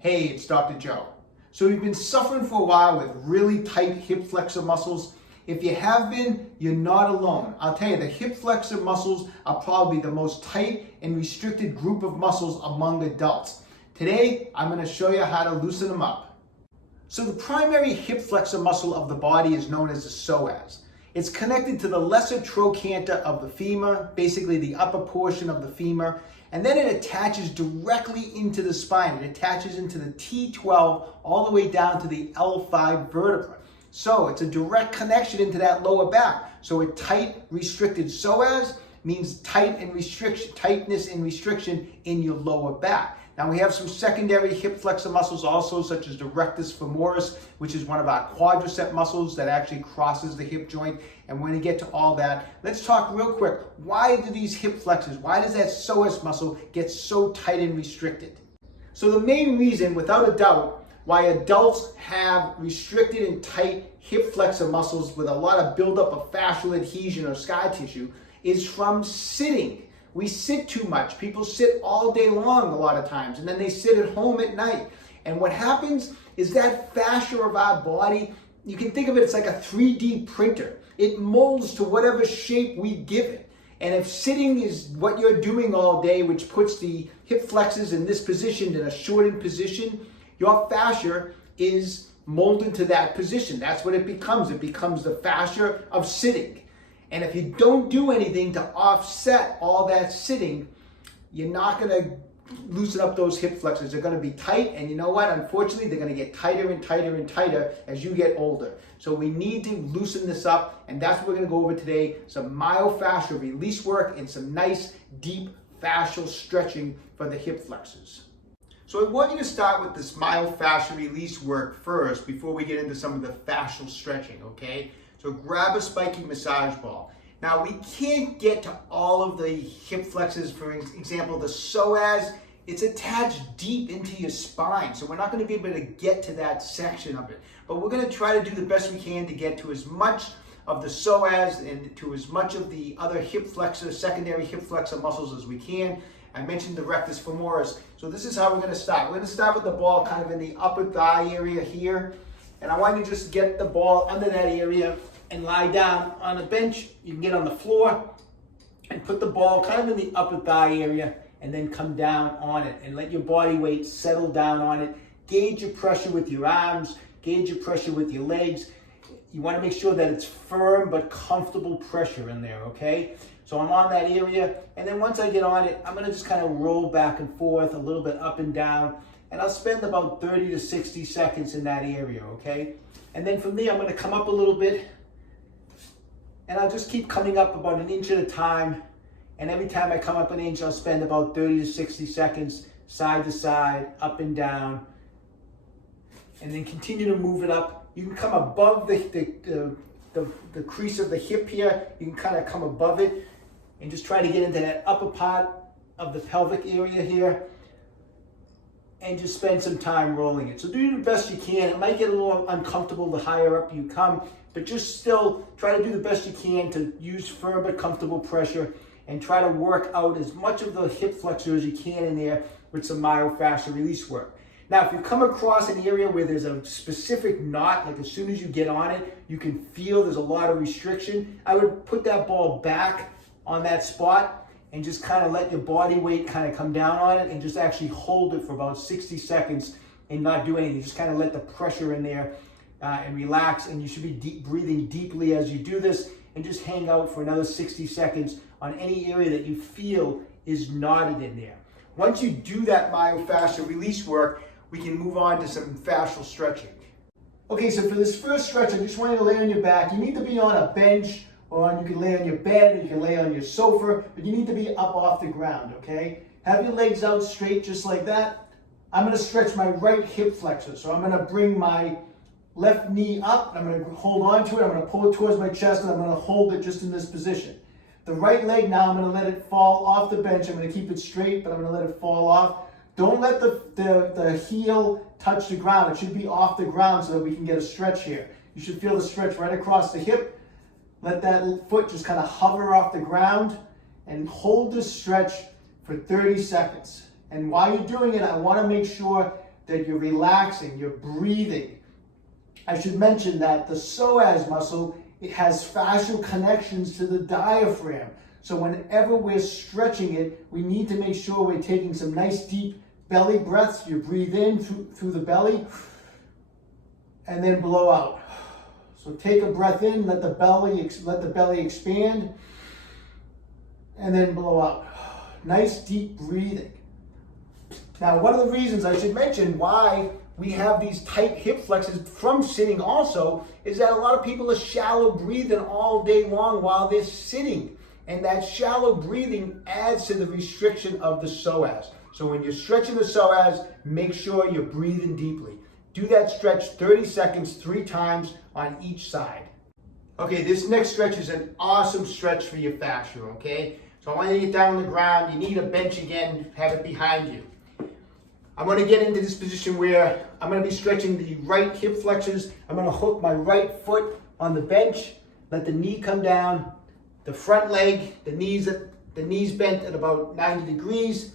Hey, it's Dr. Joe. So we've been suffering for a while with really tight hip flexor muscles. If you have been, you're not alone. I'll tell you, the hip flexor muscles are probably the most tight and restricted group of muscles among adults. Today, I'm going to show you how to loosen them up. So the primary hip flexor muscle of the body is known as the psoas. It's connected to the lesser trochanter of the femur, basically the upper portion of the femur, and then it attaches directly into the spine. It attaches into the T12 all the way down to the L5 vertebrae. So it's a direct connection into that lower back. So a tight, restricted psoas means tightness and restriction in your lower back. Now we have some secondary hip flexor muscles also, such as the rectus femoris, which is one of our quadricep muscles that actually crosses the hip joint. And we're going to get to all that. Let's talk real quick. Why do these hip flexors, why does that psoas muscle get so tight and restricted? So the main reason, without a doubt, why adults have restricted and tight hip flexor muscles with a lot of buildup of fascial adhesion or scar tissue is from sitting. We sit too much. People sit all day long a lot of times, and then they sit at home at night. And what happens is that fascia of our body, you can think of it as like a 3D printer. It molds to whatever shape we give it. And if sitting is what you're doing all day, which puts the hip flexors in this position, in a shortened position, your fascia is molded to that position. That's what it becomes. It becomes the fascia of sitting. And if you don't do anything to offset all that sitting, you're not going to loosen up those hip flexors. They're going to be tight, and you know what? Unfortunately, they're going to get tighter and tighter and tighter as you get older. So we need to loosen this up, and that's what we're going to go over today. Some myofascial release work and some nice, deep fascial stretching for the hip flexors. So I want you to start with this myofascial release work first before we get into some of the fascial stretching, okay? So grab a spiky massage ball. Now we can't get to all of the hip flexors. For example, the psoas, it's attached deep into your spine. So we're not going to be able to get to that section of it. But we're going to try to do the best we can to get to as much of the psoas and to as much of the other hip flexor, secondary hip flexor muscles as we can. I mentioned the rectus femoris. So this is how we're going to start. We're going to start with the ball kind of in the upper thigh area here. And I want you to just get the ball under that area and lie down on a bench. You can get on the floor and put the ball kind of in the upper thigh area and then come down on it and let your body weight settle down on it. Gauge your pressure with your arms, gauge your pressure with your legs. You want to make sure that it's firm but comfortable pressure in there, okay? So I'm on that area, and then once I get on it, I'm going to just kind of roll back and forth a little bit up and down, and I'll spend about 30 to 60 seconds in that area, okay? And then from there, I'm going to come up a little bit, and I'll just keep coming up about an inch at a time. And every time I come up an inch, I'll spend about 30 to 60 seconds, side to side, up and down. And then continue to move it up. You can come above the crease of the hip here. You can kind of come above it and just try to get into that upper part of the pelvic area here. And just spend some time rolling it. So do the best you can. It might get a little uncomfortable the higher up you come, but just still try to do the best you can to use firm but comfortable pressure and try to work out as much of the hip flexor as you can in there with some myofascial release work. Now, if you come across an area where there's a specific knot, like as soon as you get on it, you can feel there's a lot of restriction, I would put that ball back on that spot and just kind of let your body weight kind of come down on it and just actually hold it for about 60 seconds and not do anything. Just kind of let the pressure in there and relax, and you should be breathing deeply as you do this, and just hang out for another 60 seconds on any area that you feel is knotted in there. Once you do that myofascial release work, we can move on to some fascial stretching. Okay, so for this first stretch, I just want you to lay on your back. You need to be on a bench, or you can lay on your bed, or you can lay on your sofa, but you need to be up off the ground, okay? Have your legs out straight just like that. I'm going to stretch my right hip flexor. So I'm going to bring my left knee up. I'm going to hold on to it. I'm going to pull it towards my chest, and I'm going to hold it just in this position. The right leg now, I'm going to let it fall off the bench. I'm going to keep it straight, but I'm going to let it fall off. Don't let the heel touch the ground. It should be off the ground so that we can get a stretch here. You should feel the stretch right across the hip. Let that foot just kind of hover off the ground and hold this stretch for 30 seconds. And while you're doing it, I want to make sure that you're relaxing, you're breathing. I should mention that the psoas muscle, it has fascial connections to the diaphragm. So whenever we're stretching it, we need to make sure we're taking some nice deep belly breaths. You breathe in through the belly and then blow out. So take a breath in, let the belly expand, and then blow out. Nice deep breathing. Now, one of the reasons I should mention why we have these tight hip flexors from sitting also is that a lot of people are shallow breathing all day long while they're sitting. And that shallow breathing adds to the restriction of the psoas. So when you're stretching the psoas, make sure you're breathing deeply. Do that stretch 30 seconds, 3 times on each side. Okay, this next stretch is an awesome stretch for your fascia, okay? So I want you to get down on the ground. You need a bench again, have it behind you. I'm going to get into this position where I'm going to be stretching the right hip flexors. I'm going to hook my right foot on the bench, let the knee come down, the front leg, the knees bent at about 90 degrees.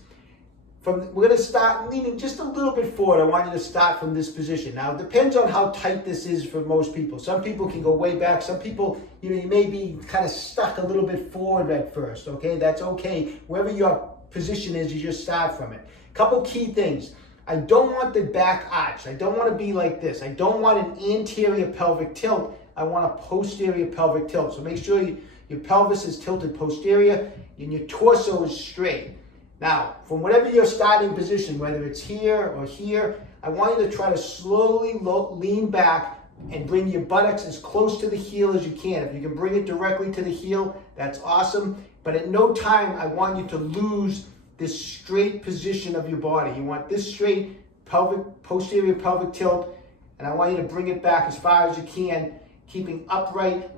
We're going to start leaning just a little bit forward. I want you to start from this position. Now, it depends on how tight this is for most people. Some people can go way back. Some people, you may be kind of stuck a little bit forward at first, okay? That's okay. Wherever your position is, you just start from it. Couple key things. I don't want the back arch. I don't want to be like this. I don't want an anterior pelvic tilt. I want a posterior pelvic tilt. So make sure your pelvis is tilted posterior and your torso is straight. Now, from whatever your starting position, whether it's here or here, I want you to try to slowly lean back and bring your buttocks as close to the heel as you can. If you can bring it directly to the heel, that's awesome. But at no time, I want you to lose this straight position of your body. You want this straight posterior pelvic tilt, and I want you to bring it back as far as you can, keeping upright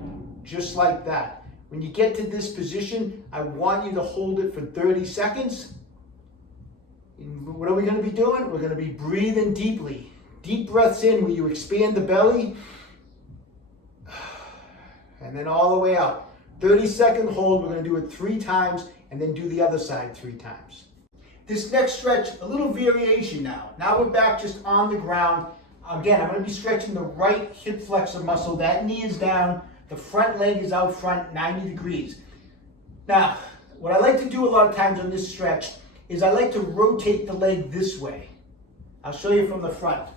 just like that. When you get to this position, I want you to hold it for 30 seconds. And what are we going to be doing? We're going to be breathing deeply. Deep breaths in where you expand the belly, and then all the way out. 30-second hold. We're going to do it 3 times, and then do the other side 3 times. This next stretch, a little variation now. Now we're back just on the ground. Again, I'm going to be stretching the right hip flexor muscle. That knee is down. The front leg is out front, 90 degrees. Now, what I like to do a lot of times on this stretch is I like to rotate the leg this way. I'll show you from the front.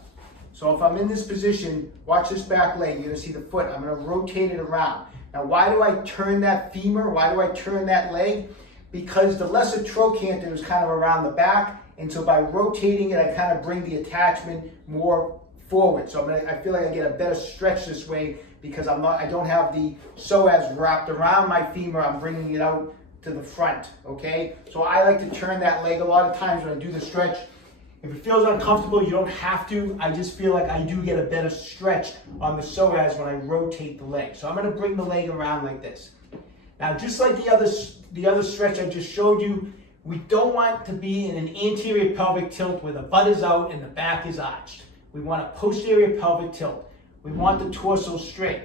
So if I'm in this position, watch this back leg. You're going to see the foot. I'm going to rotate it around. Now, why do I turn that femur? Why do I turn that leg? Because the lesser trochanter is kind of around the back, and so by rotating it, I kind of bring the attachment more forward. So I feel like I get a better stretch this way because I don't have the psoas wrapped around my femur. I'm bringing it out to the front, okay? So I like to turn that leg a lot of times when I do the stretch. If it feels uncomfortable, you don't have to. I just feel like I do get a better stretch on the psoas when I rotate the leg. So I'm going to bring the leg around like this. Now, just like the other stretch I just showed you, we don't want to be in an anterior pelvic tilt where the butt is out and the back is arched. We want a posterior pelvic tilt. We want the torso straight.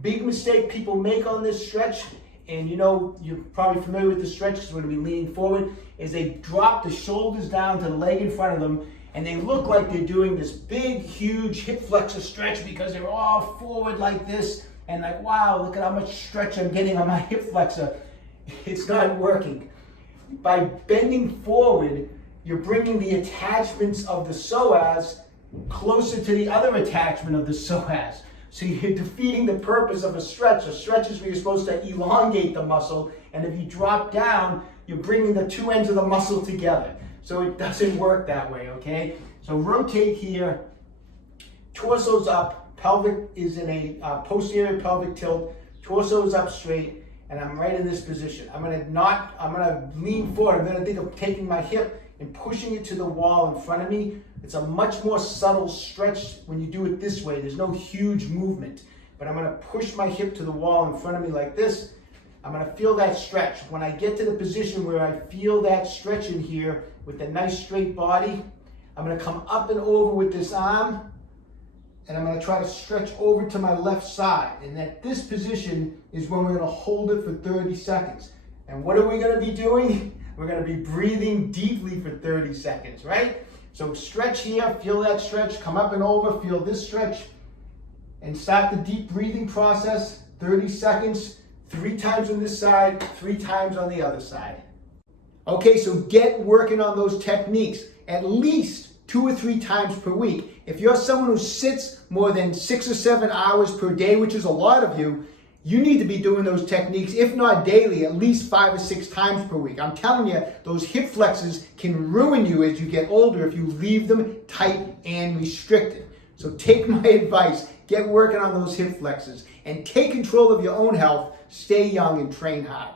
Big mistake people make on this stretch, and you're probably familiar with the stretch because we're going to be leaning forward, is they drop the shoulders down to the leg in front of them, and they look like they're doing this big, huge hip flexor stretch because they're all forward like this, and like, wow, look at how much stretch I'm getting on my hip flexor. It's not working. By bending forward, you're bringing the attachments of the psoas closer to the other attachment of the psoas. So you're defeating the purpose of a stretch. A stretch is where you're supposed to elongate the muscle, and if you drop down, you're bringing the 2 ends of the muscle together. So it doesn't work that way, okay? So rotate here, torso's up, pelvic is in a posterior pelvic tilt, torso is up straight, and I'm right in this position. I'm gonna lean forward. I'm gonna think of taking my hip and pushing it to the wall in front of me. It's a much more subtle stretch when you do it this way. There's no huge movement, but I'm gonna push my hip to the wall in front of me like this. I'm gonna feel that stretch. When I get to the position where I feel that stretch in here with a nice straight body, I'm gonna come up and over with this arm, and I'm going to try to stretch over to my left side. And at this position is when we're going to hold it for 30 seconds. And what are we going to be doing? We're going to be breathing deeply for 30 seconds, right? So stretch here, feel that stretch, come up and over, feel this stretch, and start the deep breathing process, 30 seconds, 3 times on this side, 3 times on the other side. Okay, so get working on those techniques at least 2 or 3 times per week. If you're someone who sits more than 6 or 7 hours per day, which is a lot of you, you need to be doing those techniques, if not daily, at least 5 or 6 times per week. I'm telling you, those hip flexors can ruin you as you get older if you leave them tight and restricted. So take my advice, get working on those hip flexors, and take control of your own health, stay young and train hard.